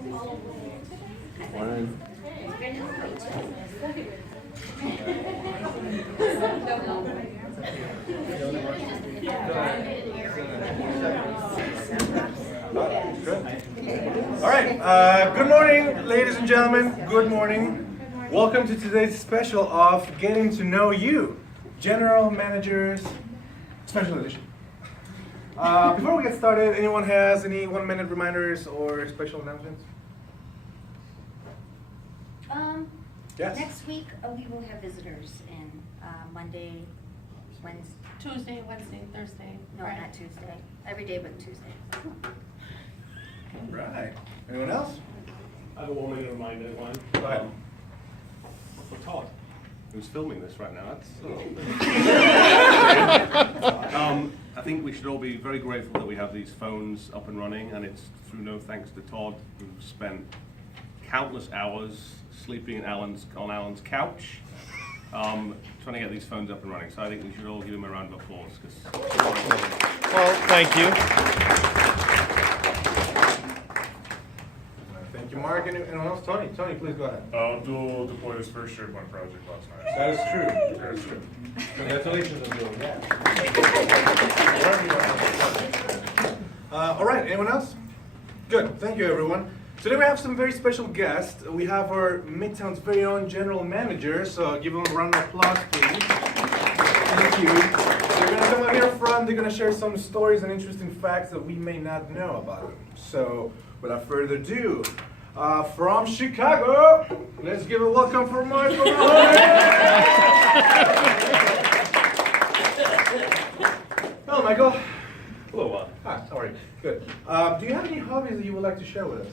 Morning. All right. Good morning, ladies and gentlemen. Good morning. Welcome to today's special of Getting to Know You, General Managers Special Edition. Before we get started, anyone has any 1-minute reminders or special announcements? Yes. Next week we will have visitors in Monday, Wednesday. Tuesday, Wednesday, Thursday. No, Friday. not Tuesday. Every day but Tuesday. All right. Anyone else? I have a 1-minute reminder, one. Go ahead. For Todd, who's filming this right now. I think we should all be very grateful that we have these phones up and running, and it's through no thanks to Todd, who spent countless hours sleeping on Alan's couch, trying to get these phones up and running. So I think we should all give him a round of applause. Well, thank you. Thank you, Mark. Anyone else? Tony, please go ahead. Abdul deployed his first SharePoint project last night. That is true. That is true. Congratulations, Abdul. All right, anyone else? Good, thank you, everyone. Today we have some very special guests. We have our Midtown's very own general manager, so give them a round of applause, please. Thank you. They're going to come up here front. They're going to share some stories and interesting facts that we may not know about them. So, without further ado, from Chicago, let's give a welcome for Michael Mahoney. Hello, Michael. Hello. Hi, how are you? Good. Do you have any hobbies that you would like to share with us?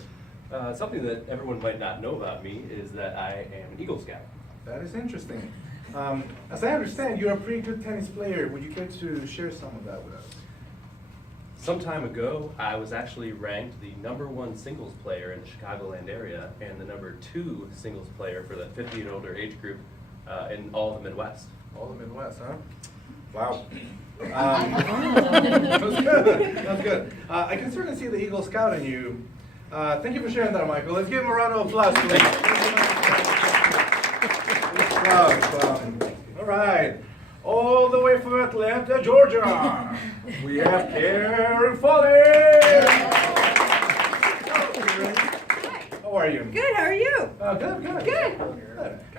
Something that everyone might not know about me is that I am an Eagle Scout. That is interesting. As I understand, you're a pretty good tennis player. Would you care to share some of that with us? Some time ago, I was actually ranked the #1 singles player in the Chicagoland area and the #2 singles player for the 50 and older age group in all of the Midwest. All the Midwest, huh? Wow. That's good. That's good. I can certainly see the Eagle Scout in you. Thank you for sharing that, Michael. Let's give him a round of applause, please. All right. All the way from Atlanta, Georgia, we have Karen Foley. How are you? Good, how are you? Good. Good.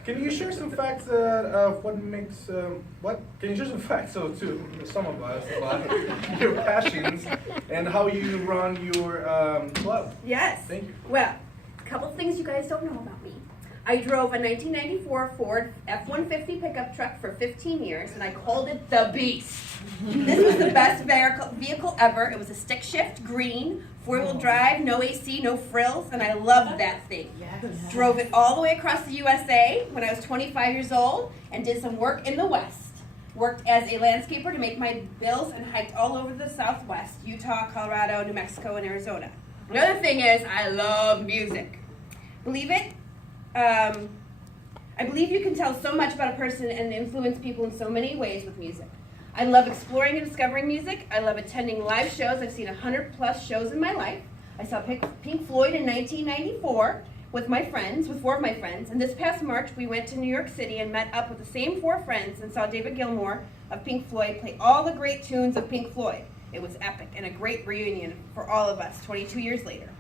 Can you share some facts of what makes, what? Can you share some facts to some of us about your passions and how you run your club? Yes. Thank you. Well, a couple things you guys don't know about me. I drove a 1994 Ford F-150 pickup truck for 15 years, and I called it the Beast. This was the best vehicle ever. It was a stick shift, green, 4-wheel drive, no AC, no frills, and I loved that thing. Yes. Drove it all the way across the USA when I was 25 years old and did some work in the West. Worked as a landscaper to make my bills and hiked all over the Southwest, Utah, Colorado, New Mexico, and Arizona. Another thing is I love music. Believe it? I believe you can tell so much about a person and influence people in so many ways with music. I love exploring and discovering music. I love attending live shows. I've seen 100+ shows in my life. I saw Pink Floyd in 1994 with 4 of my friends. And this past March, we went to New York City and met up with the same 4 friends and saw David Gilmour of Pink Floyd play all the great tunes of Pink Floyd. It was epic and a great reunion for all of us 22 years later.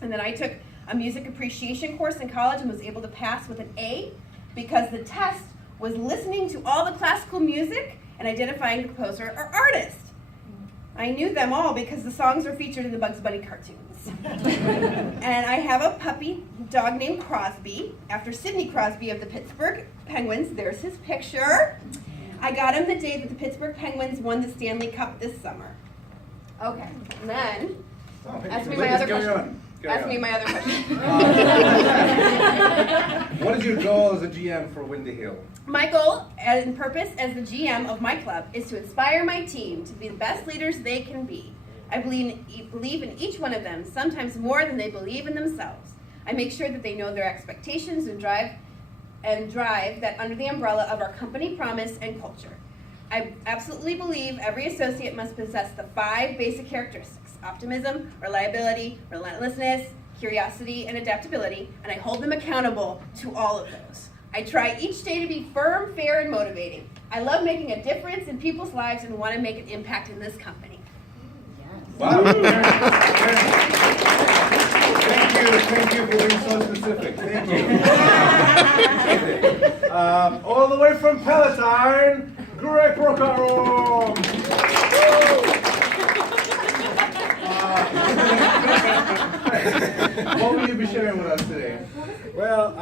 And then I took a music appreciation course in college and was able to pass with an A because the test was listening to all the classical music and identifying the composer or artist. I knew them all because the songs are featured in the Bugs Bunny cartoons. And I have a puppy dog named Crosby, after Sidney Crosby of the Pittsburgh Penguins. There's his picture. I got him the day that the Pittsburgh Penguins won the Stanley Cup this summer. Okay, and then ask me my other question. Ask me my other question. What is your goal as a GM for Windy Hill? My goal and purpose as the GM of my club is to inspire my team to be the best leaders they can be. I believe in each one of them, sometimes more than they believe in themselves. I make sure that they know their expectations and drive that under the umbrella of our company promise and culture. I absolutely believe every associate must possess the 5 basic characteristics: optimism, reliability, relentlessness, curiosity, and adaptability, and I hold them accountable to all of those. I try each day to be firm, fair, and motivating. I love making a difference in people's lives and want to make an impact in this company. Wow. Thank you for being so specific. Thank you. All the way from Palatine, Greg Procaro. What will you be sharing with us today? Well,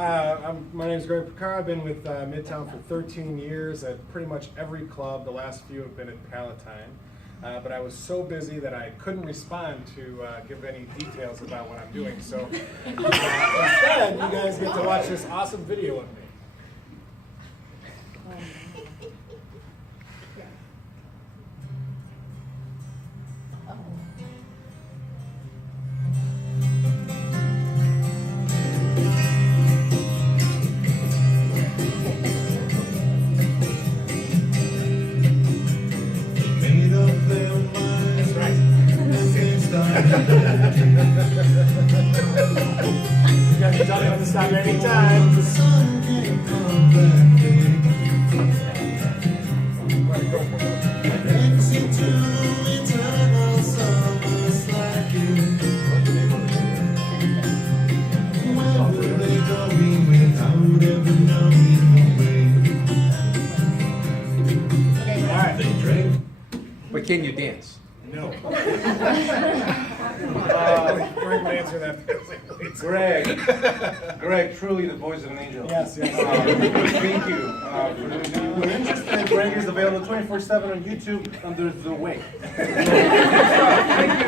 my name is Greg Picard. I've been with Midtown for 13 years at pretty much every club. The last few have been at Palatine. But I was so busy that I couldn't respond to give any details about what I'm doing. So instead, you guys get to watch this awesome video of me. You guys can tell me when to stop anytime. But can you dance? No. Greg would answer that. Greg, truly the voice of an angel. Yes, yes. Thank you. For those of you who are interested, Greg is available 24/7 on YouTube under The Way. Thank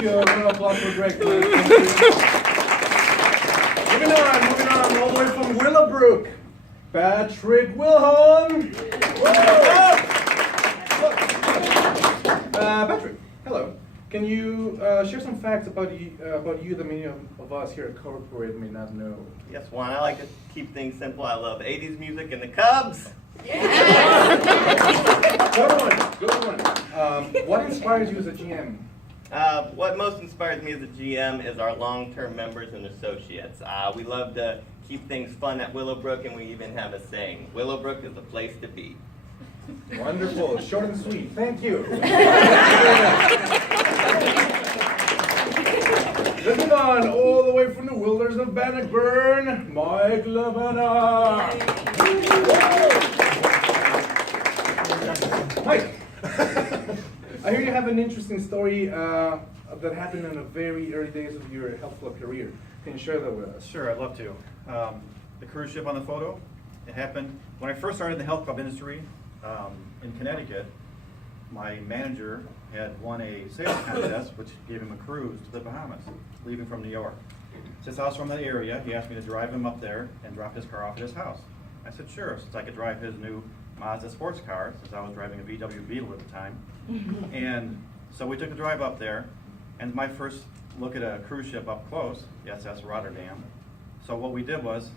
you. A round of applause for Greg. Moving on, all the way from Willowbrook, Patrick Wilhelm. Patrick, hello. Can you share some facts about you that many of us here at Corporate may not know? Yes, Juan, I like to keep things simple. I love 80s music and the Cubs. Good one. What inspires you as a GM? What most inspires me as a GM is our long-term members and associates. We love to keep things fun at Willowbrook, and we even have a saying, Willowbrook is the place to be. Wonderful, short and sweet. Thank you. Moving on, all the way from the wilderness of Bannockburn, Mike Lavana. Mike, I hear you have an interesting story that happened in the very early days of your health club career. Can you share that with us? Sure, I'd love to. The cruise ship on the photo, it happened when I first started in the health club industry in Connecticut. My manager had won a sales contest, which gave him a cruise to the Bahamas, leaving from New York. Since I was from that area, he asked me to drive him up there and drop his car off at his house. I said, sure, since I could drive his new Mazda sports car, since I was driving a VW Beetle at the time. And so we took a drive up there, and my first look at a cruise ship up close, the SS Rotterdam. So what we did was,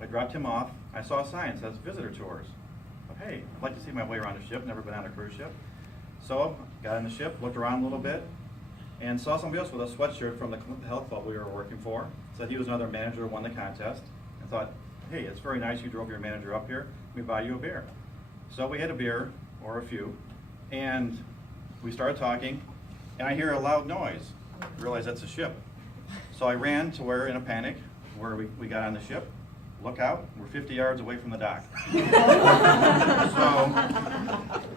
I dropped him off. I saw a sign that says visitor tours. But hey, I'd like to see my way around a ship, never been on a cruise ship. So got on the ship, looked around a little bit, and saw somebody else with a sweatshirt from the health club we were working for. Said he was another manager who won the contest. I thought, hey, it's very nice you drove your manager up here. Let me buy you a beer. So we had a beer, or a few, and we started talking, and I hear a loud noise. I realized that's a ship. So I ran to where, in a panic, where we got on the ship. Look out, we're 50 yards away from the dock. So,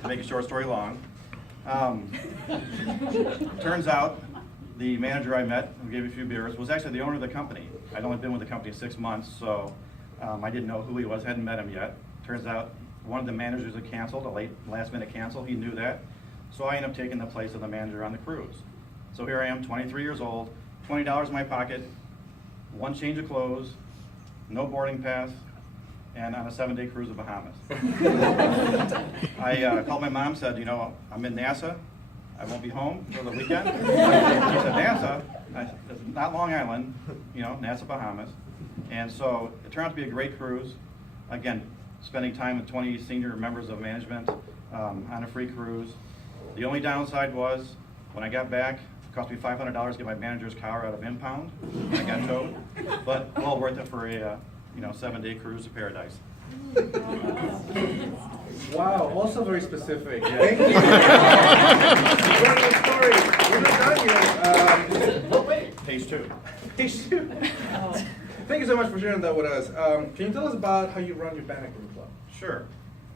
to make a short story long, turns out the manager I met, who gave me a few beers, was actually the owner of the company. I'd only been with the company 6 months, so I didn't know who he was, hadn't met him yet. Turns out one of the managers had canceled, a last minute cancel, he knew that. So I ended up taking the place of the manager on the cruise. So here I am, 23 years old, $20 in my pocket, one change of clothes, no boarding pass, and on a 7-day cruise to Bahamas. I called my mom, said, you know, I'm in NASA, I won't be home for the weekend. She said, NASA? It's not Long Island, you know, NASA, Bahamas. And so it turned out to be a great cruise. Again, spending time with 20 senior members of management on a free cruise. The only downside was, when I got back, Cost me $500 to get my manager's car out of impound. I got towed, but well worth it for a 7-day cruise to paradise. Wow, also very specific. Thank you. Great story. We're not done yet. Page 2. Page 2. Thank you so much for sharing that with us. Can you tell us about how you run your Bannockburn Club? Sure.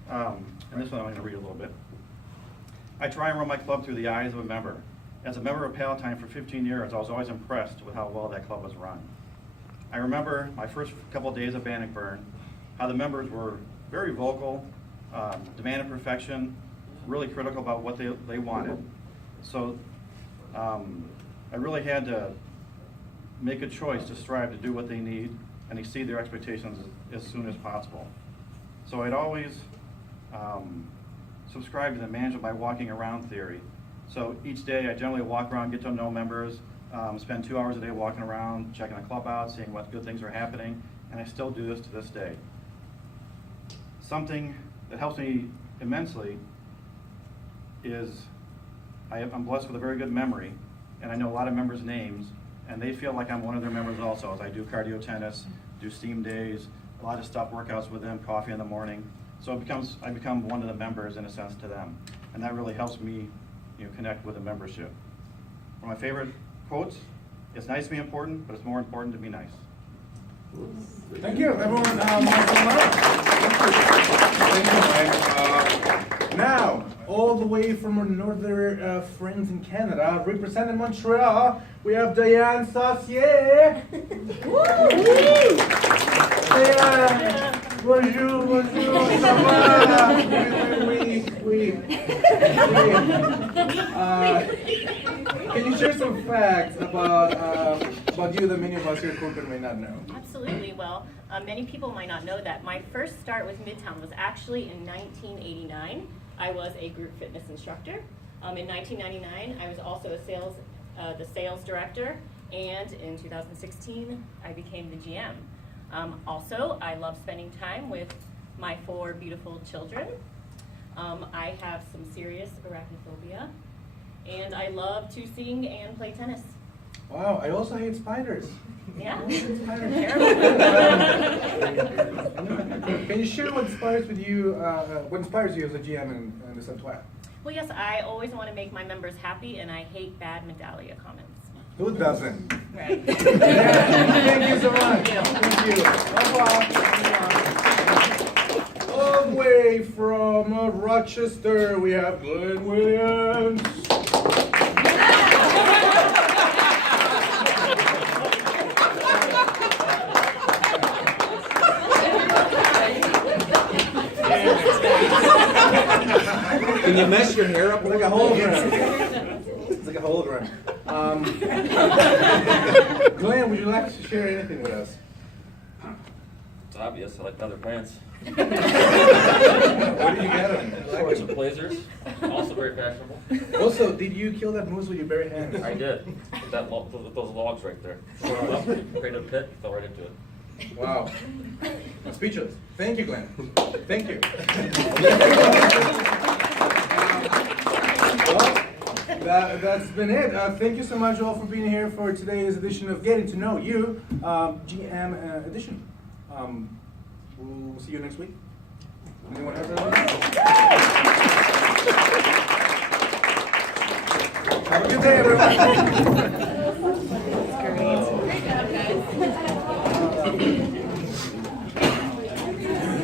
And this one I'm going to read a little bit. I try and run my club through the eyes of a member. As a member of Palatine for 15 years, I was always impressed with how well that club was run. I remember my first couple of days of Bannockburn, how the members were very vocal, demanded perfection, really critical about what they wanted. So I really had to make a choice to strive to do what they need and exceed their expectations as soon as possible. So I'd always subscribe to the management by walking around theory. So each day I generally walk around, get to know members, spend 2 hours a day walking around, checking the club out, seeing what good things are happening, and I still do this to this day. Something that helps me immensely is I'm blessed with a very good memory, and I know a lot of members' names, and they feel like I'm one of their members also, as I do cardio tennis, do steam days, a lot of stuff, workouts with them, coffee in the morning. So I become one of the members in a sense to them, and that really helps me connect with the membership. One of my favorite quotes, it's nice to be important, but it's more important to be nice. Thank you, everyone. Thank you, Mike. Now, all the way from our northern friends in Canada, representing Montreal, we have Diane Saucier. Diane, bonjour, bonjour, ça va? Oui. Can you share some facts about you that many of us here at corporate may not know? Absolutely. Well, many people might not know that my first start with Midtown was actually in 1989. I was a group fitness instructor. In 1999, I was also the sales director, and in 2016, I became the GM. Also, I love spending time with my 4 beautiful children. I have some serious arachnophobia, and I love to sing and play tennis. Wow, I also hate spiders. Yeah, Spiders. terrible. Can you share what inspires you as a GM in the Central? Well, yes, I always want to make my members happy, and I hate bad Medallia comments. Who doesn't? Right. Thank you so much. Thank you. All the way from Rochester, we have Glenn Williams. Can you mess your hair up? It's like a hologram. It's like a hologram. Glenn, would you like to share anything with us? It's obvious, I like leather pants. Where did you get them? Shorts and blazers, also very fashionable. Also, did you kill that moose with your bare hands? I did, with those logs right there. Short up, created a pit, fell right into it. Wow. I'm speechless. Thank you, Glenn. Thank you. Well, that's been it. Thank you so much all for being here for today's edition of Getting to Know You, GM edition. We'll see you next week. Anyone have anything? Have a good day, everyone. Great job, guys.